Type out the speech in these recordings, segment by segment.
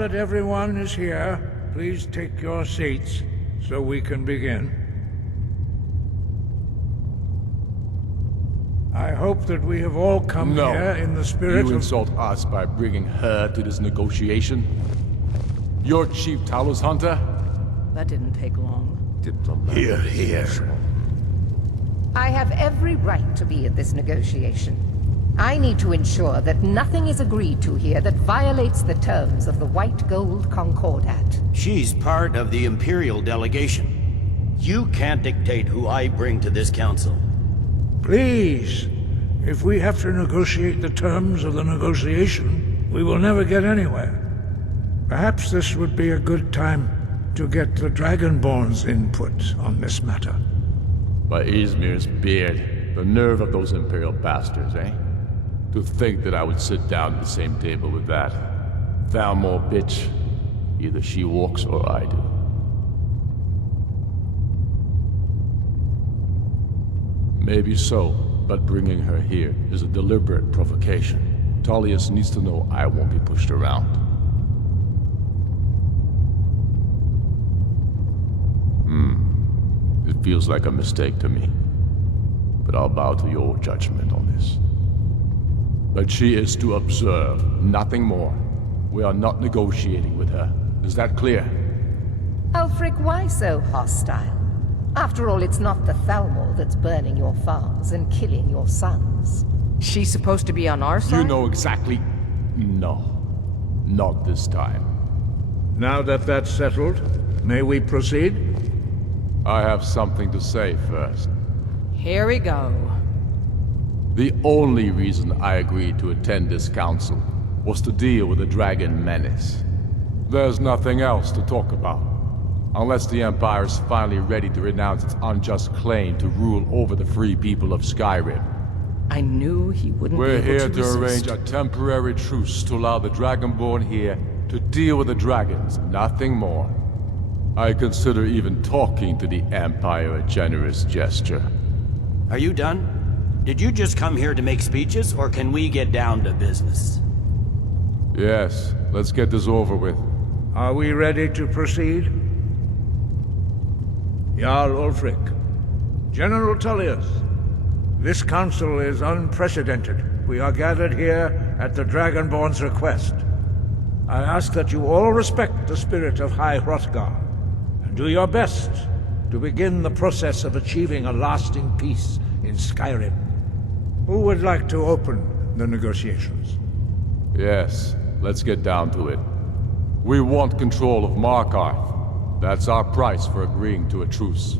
that everyone is here, please take your seats so we can begin. I hope that we have all come here in the spirit You of... insult us by bringing her to this negotiation? You're Chief Talos Hunter? That didn't take long. Here, here. I have every right to be at this negotiation. I need to ensure that nothing is agreed to here that violates the terms of the White Gold Concordat. She's part of the Imperial delegation. You can't dictate who I bring to this council. Please, if we have to negotiate the terms of the negotiation, we will never get anywhere. Perhaps this would be a good time to get the Dragonborn's input on this matter. By Izmir's beard, the nerve of those Imperial bastards, eh? To think that I would sit down at the same table with that. Thalmor bitch. Either she walks or I do. Maybe so, but bringing her here is a deliberate provocation. Tullius needs to know I won't be pushed around. It feels like a mistake to me. But I'll bow to your judgment on this. But she is to observe, nothing more. We are not negotiating with her. Is that clear? Ulfric, why so hostile? After all, it's not the Thalmor that's burning your farms and killing your sons. She's supposed to be on our side? You know exactly... No. Not this time. Now that that's settled, may we proceed? I have something to say first. Here we go. The only reason I agreed to attend this council was to deal with the Dragon Menace. There's nothing else to talk about. Unless the Empire is finally ready to renounce its unjust claim to rule over the free people of Skyrim. I knew he wouldn't We're be able here to to resist. arrange a temporary truce to allow the Dragonborn here to deal with the dragons, nothing more. I consider even talking to the Empire a generous gesture. Are you done? Did you just come here to make speeches, or can we get down to business? Yes, let's get this over with. Are we ready to proceed? Jarl Ulfric, General Tullius, this council is unprecedented. We are gathered here at the Dragonborn's request. I ask that you all respect the spirit of High Hrothgar, and do your best to begin the process of achieving a lasting peace in Skyrim. Who would like to open the negotiations? Yes, let's get down to it. We want control of Markarth. That's our price for agreeing to a truce.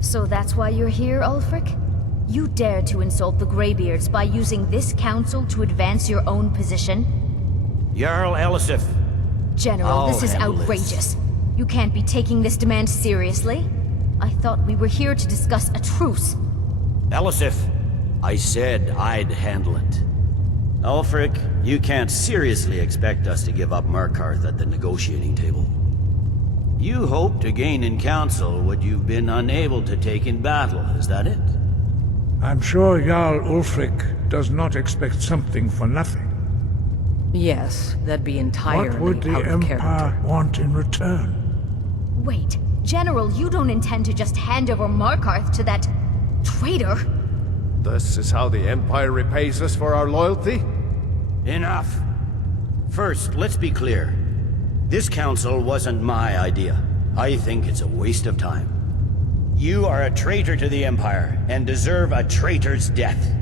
So that's why you're here, Ulfric? You dare to insult the Greybeards by using this council to advance your own position? Jarl Elisif. General, I'll this is handle this. outrageous. You can't be taking this demand seriously. I thought we were here to discuss a truce. Elisif, I said I'd handle it. Ulfric, you can't seriously expect us to give up Markarth at the negotiating table. You hope to gain in council what you've been unable to take in battle, is that it? I'm sure Jarl Ulfric does not expect something for nothing. Yes, that'd be entirely What would the out of Empire character. want in return? Wait, General, you don't intend to just hand over Markarth to that traitor? This is how the Empire repays us for our loyalty? Enough. First, let's be clear. This council wasn't my idea. I think it's a waste of time. You are a traitor to the Empire, and deserve a traitor's death.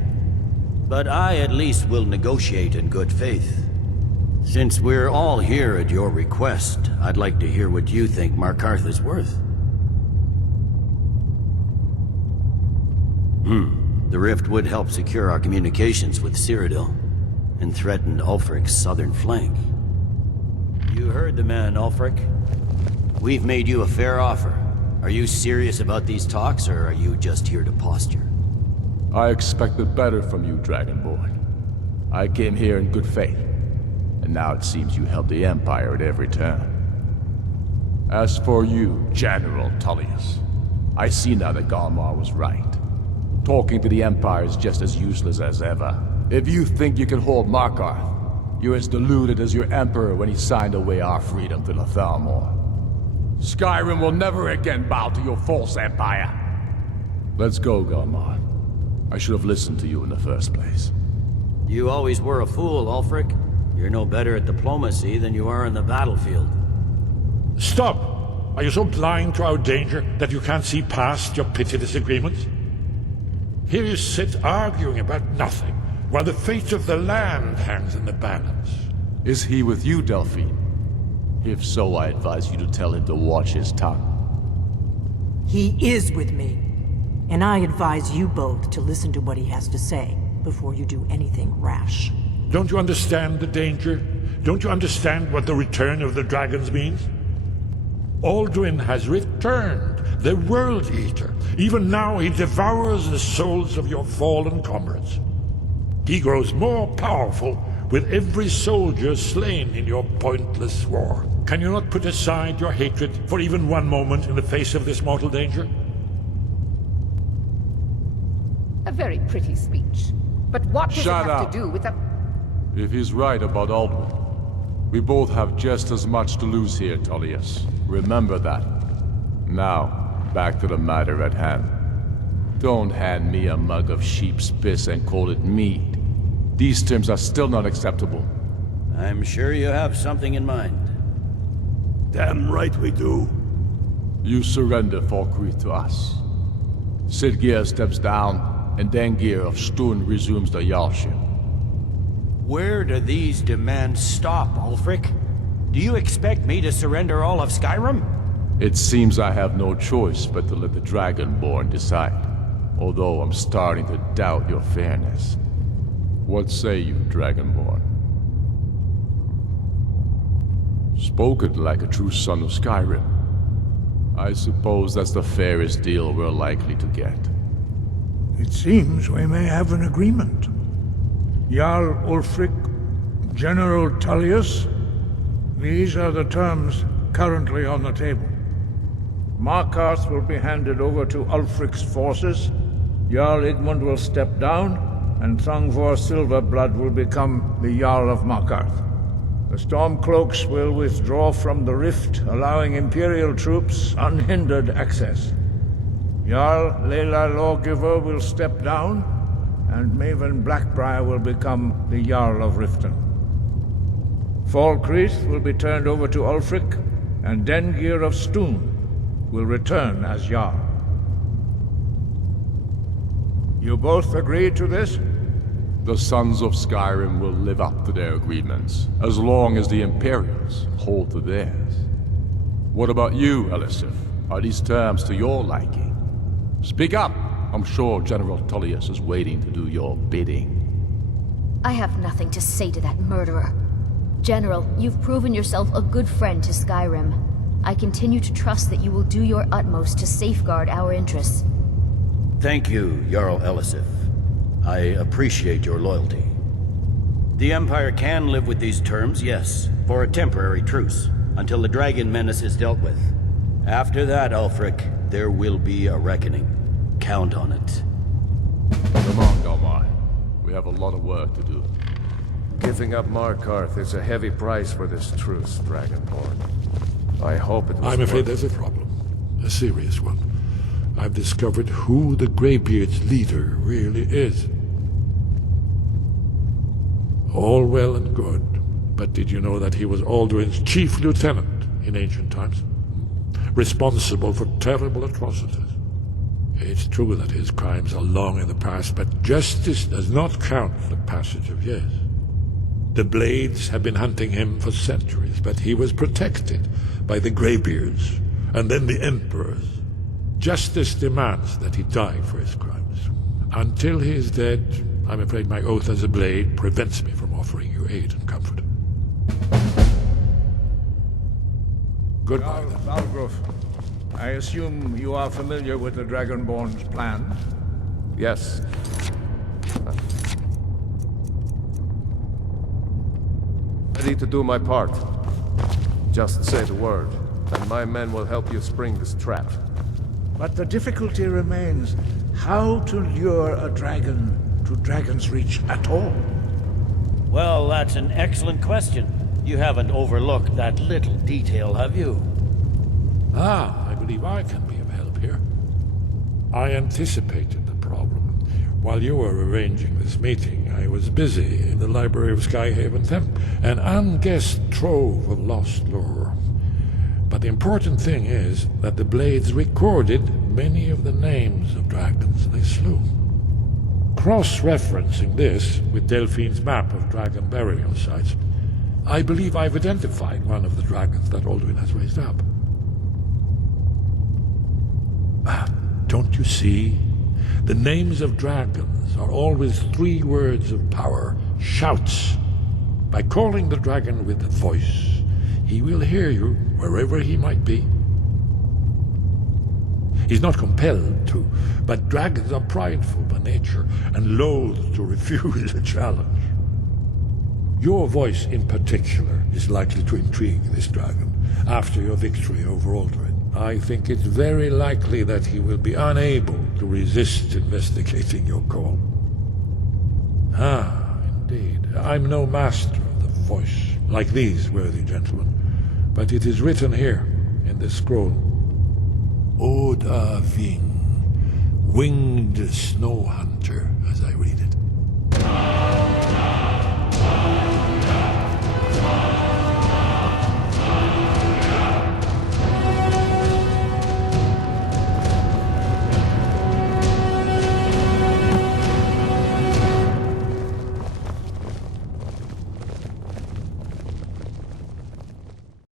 But I at least will negotiate in good faith. Since we're all here at your request, I'd like to hear what you think Markarth is worth. The rift would help secure our communications with Cyrodiil, and threatened Ulfric's southern flank. You heard the man, Ulfric. We've made you a fair offer. Are you serious about these talks, or are you just here to posture? I expected better from you, Dragonborn. I came here in good faith, and now it seems you help the Empire at every turn. As for you, General Tullius, I see now that Galmar was right. Talking to the Empire is just as useless as ever. If you think you can hold Markarth, You're as deluded as your Emperor when he signed away our freedom to the Thalmor. Skyrim will never again bow to your false empire. Let's go, Galmar. I should have listened to you in the first place. You always were a fool, Ulfric. You're no better at diplomacy than you are in the battlefield. Stop! Are you so blind to our danger that you can't see past your petty disagreements? Here you sit arguing about nothing, while the fate of the land hangs in the balance. Is he with you, Delphine? If so, I advise you to tell him to watch his tongue. He is with me. And I advise you both to listen to what he has to say before you do anything rash. Don't you understand the danger? Don't you understand what the return of the dragons means? Alduin has returned, the World Eater. Even now he devours the souls of your fallen comrades. He grows more powerful with every soldier slain in your pointless war. Can you not put aside your hatred for even one moment in the face of this mortal danger? A very pretty speech. But what does it have to do with a... If he's right about Alduin, we both have just as much to lose here, Tullius. Remember that. Now, back to the matter at hand. Don't hand me a mug of sheep's piss and call it mead. These terms are still not acceptable. I'm sure you have something in mind. Damn right we do. You surrender Falkreath to us. Sidgeir steps down, and Dengir of Stun resumes the Jarlship. Where do these demands stop, Ulfric? Do you expect me to surrender all of Skyrim? It seems I have no choice but to let the Dragonborn decide. Although I'm starting to doubt your fairness. What say you, Dragonborn? Spoken like a true son of Skyrim. I suppose that's the fairest deal we're likely to get. It seems we may have an agreement. Jarl Ulfric, General Tullius, these are the terms currently on the table. Markarth will be handed over to Ulfric's forces, Jarl Igmund will step down, and Thongvor Silverblood will become the Jarl of Markarth. The Stormcloaks will withdraw from the rift, allowing Imperial troops unhindered access. Jarl Leila Lawgiver will step down, and Maven Blackbriar will become the Jarl of Riften. Falkreath will be turned over to Ulfric, and Dengir of Stun will return as Jarl. You both agree to this? The Sons of Skyrim will live up to their agreements, as long as the Imperials hold to theirs. What about you, Elisif? Are these terms to your liking? Speak up! I'm sure General Tullius is waiting to do your bidding. I have nothing to say to that murderer. General, you've proven yourself a good friend to Skyrim. I continue to trust that you will do your utmost to safeguard our interests. Thank you, Jarl Elisif. I appreciate your loyalty. The Empire can live with these terms, yes, for a temporary truce, until the dragon menace is dealt with. After that, Ulfric, there will be a reckoning. Count on it. Come on, Galmar. We have a lot of work to do. Giving up Markarth is a heavy price for this truce, Dragonborn. I hope it was I'm afraid worth there's a problem. A serious one. I've discovered who the Greybeard's leader really is. All well and good, but did you know that he was Alduin's chief lieutenant in ancient times? Responsible for terrible atrocities. It's true that his crimes are long in the past, but justice does not count the passage of years. The Blades have been hunting him for centuries, but he was protected by the Greybeards, and then the Emperors. Justice demands that he die for his crimes. Until he is dead, I'm afraid my oath as a Blade prevents me from offering you aid and comfort. Goodbye, then. Valgrove, I assume you are familiar with the Dragonborn's plan? Yes. Ready to do my part. Just say the word, and my men will help you spring this trap. But the difficulty remains how to lure a dragon to Dragon's Reach at all. Well, that's an excellent question. You haven't overlooked that little detail, have you? I believe I can be of help here. I anticipated the problem. While you were arranging this meeting, I was busy in the library of Skyhaven Temple, an unguessed trove of lost lore. But the important thing is that the Blades recorded many of the names of dragons they slew. Cross-referencing this with Delphine's map of dragon burial sites, I believe I've identified one of the dragons that Alduin has raised up. Don't you see? The names of dragons are always 3 words of power, shouts. By calling the dragon with a voice, he will hear you wherever he might be. He's not compelled to, but dragons are prideful by nature and loath to refuse a challenge. Your voice in particular is likely to intrigue this dragon after your victory over Alduin. I think it's very likely that he will be unable to resist investigating your call. Indeed. I'm no master of the voice, like these worthy gentlemen, but it is written here in this scroll. Oda Ving, winged snow hunter,